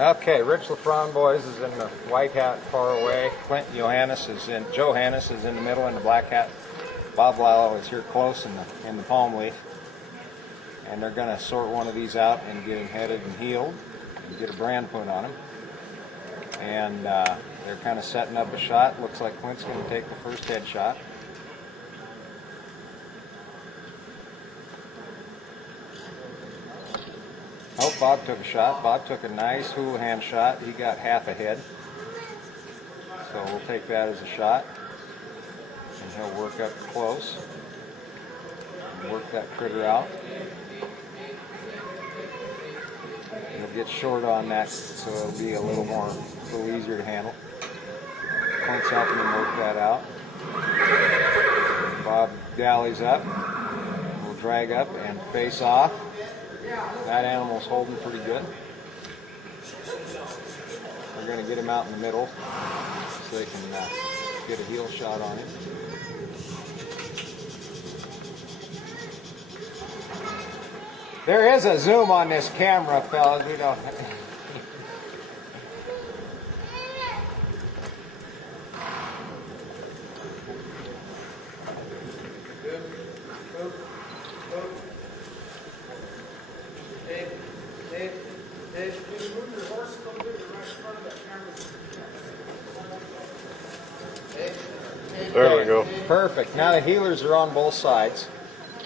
Okay, Rich LaFron boys is in the white hat far away. Clint Johannes is in. Johannes is in the middle in the black hat. Bob Lalo is here close in the palm leaf, and they're going to sort one of these out and get him headed and heeled, and get a brand put on him. And they're kind of setting up a shot. Looks like Clint's going to take the first head shot. Oh, Bob took a shot. Bob took a nice Houlihan shot. He got half a head. So we'll take that as a shot. And he'll work up close and work that critter out. He'll get short on that, so it'll be a little easier to handle. Clint's helping him work that out. Bob dallies up. We'll drag up and face off. That animal's holding pretty good. We're going to get him out in the middle so they can get a heel shot on him. There is a zoom on this camera, fellas. We don't. There we go. Perfect. Now the heelers are on both sides,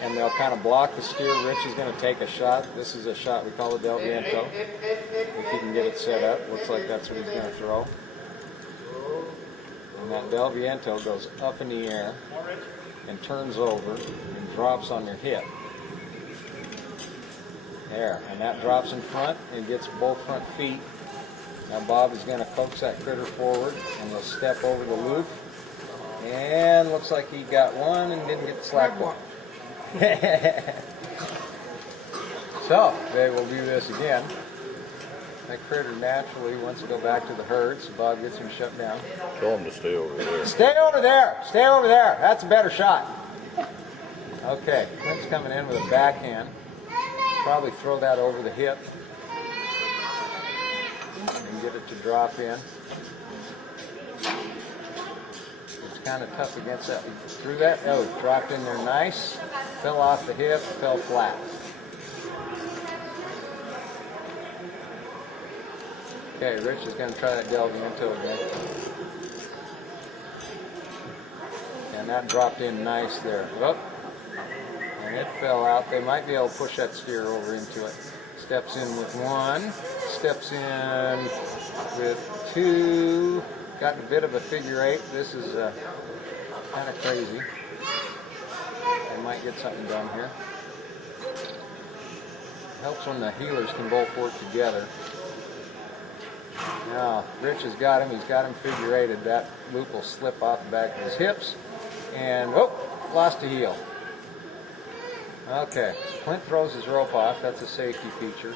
and they'll kind of block the steer. Rich is going to take a shot. This is a shot we call a Del Viento. If he can get it set up, looks like that's what he's going to throw. And that Del Viento goes up in the air and turns over and drops on your hip. There, and that drops in front and gets both front feet. Now Bob is going to coax that critter forward, and he'll step over the loop. And looks like he got one and didn't get the slack one. So they will do this again. That critter naturally wants to go back to the herd, so Bob gets him shut down. Tell him to stay over there. Stay over there! Stay over there! That's a better shot. Okay, Clint's coming in with a backhand. Probably throw that over the hip and get it to drop in. Kind of tough against that. Threw that. Oh, dropped in there nice. Fell off the hip. Fell flat. Okay, Rich is going to try that Del Viento again. And that dropped in nice there. Whoop. And it fell out. They might be able to push that steer over into it. Steps in with one. Steps in with two. Got a bit of a figure eight. This is kind of crazy. They might get something done here. Helps when the heelers can both work together. Now, Rich has got him. He's got him figure eighted. That loop will slip off the back of his hips. And, oh, lost a heel. Okay, Clint throws his rope off. That's a safety feature.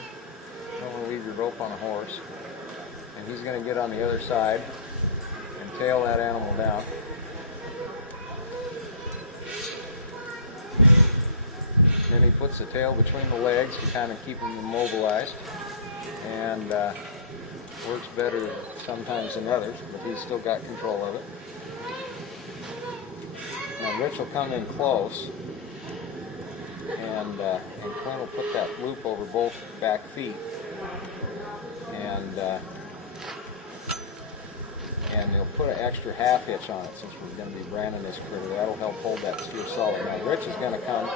Don't want to leave your rope on a horse. And he's going to get on the other side and tail that animal down. Then he puts the tail between the legs to kind of keep him immobilized, and works better sometimes than others, but he's still got control of it. Now Rich will come in close, and Clint will put that loop over both back feet, and he'll put an extra half hitch on it since we're going to be branding this critter. That'll help hold that steer solid. Now Rich is going to come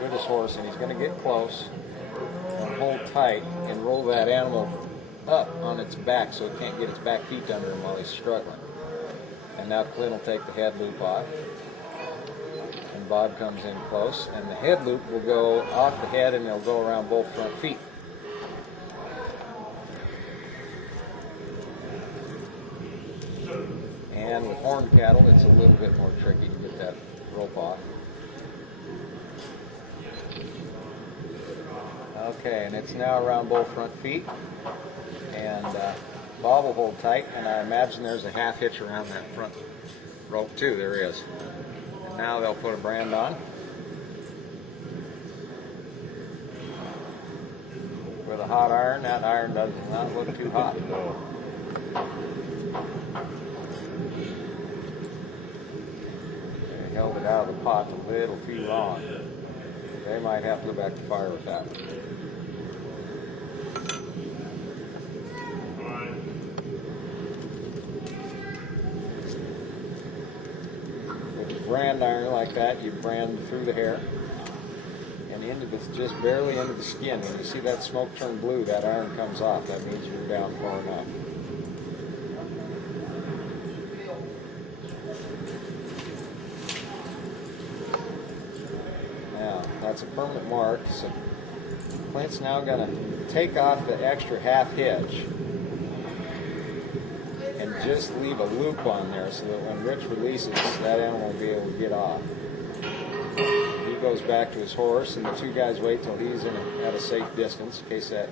with his horse, and he's going to get close and hold tight and roll that animal up on its back so it can't get its back feet under him while he's struggling. And now Clint will take the head loop off, and Bob comes in close, and the head loop will go off the head and it'll go around both front feet. And with horned cattle, it's a little bit more tricky to get that rope off. Okay, and it's now around both front feet. And Bob will hold tight, and I imagine there's a half hitch around that front rope too. There is. And now they'll put a brand on. with a hot iron. That iron does not look too hot. No. They held it out of the pot a little too long. They might have to go back to fire with that. With a brand iron like that, you brand through the hair and into this, just barely into the skin. When you see that smoke turn blue, that iron comes off. That means you're down far enough. Now, that's a permanent mark. So Clint's now going to take off the extra half hitch and just leave a loop on there so that when Rich releases, that animal will be able to get off. He goes back to his horse, and the two guys wait till he's at a safe distance in case that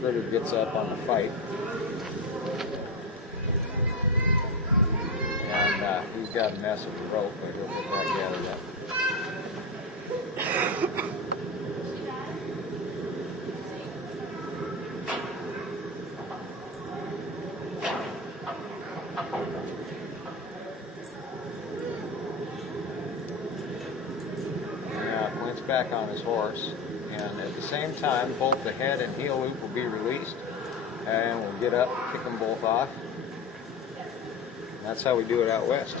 critter gets up on the fight. And he's got a mess with the rope, but he'll get that gathered up. Back on his horse, and at the same time both the head and heel loop will be released, and we'll get up, kick them both off. And that's how we do it out west.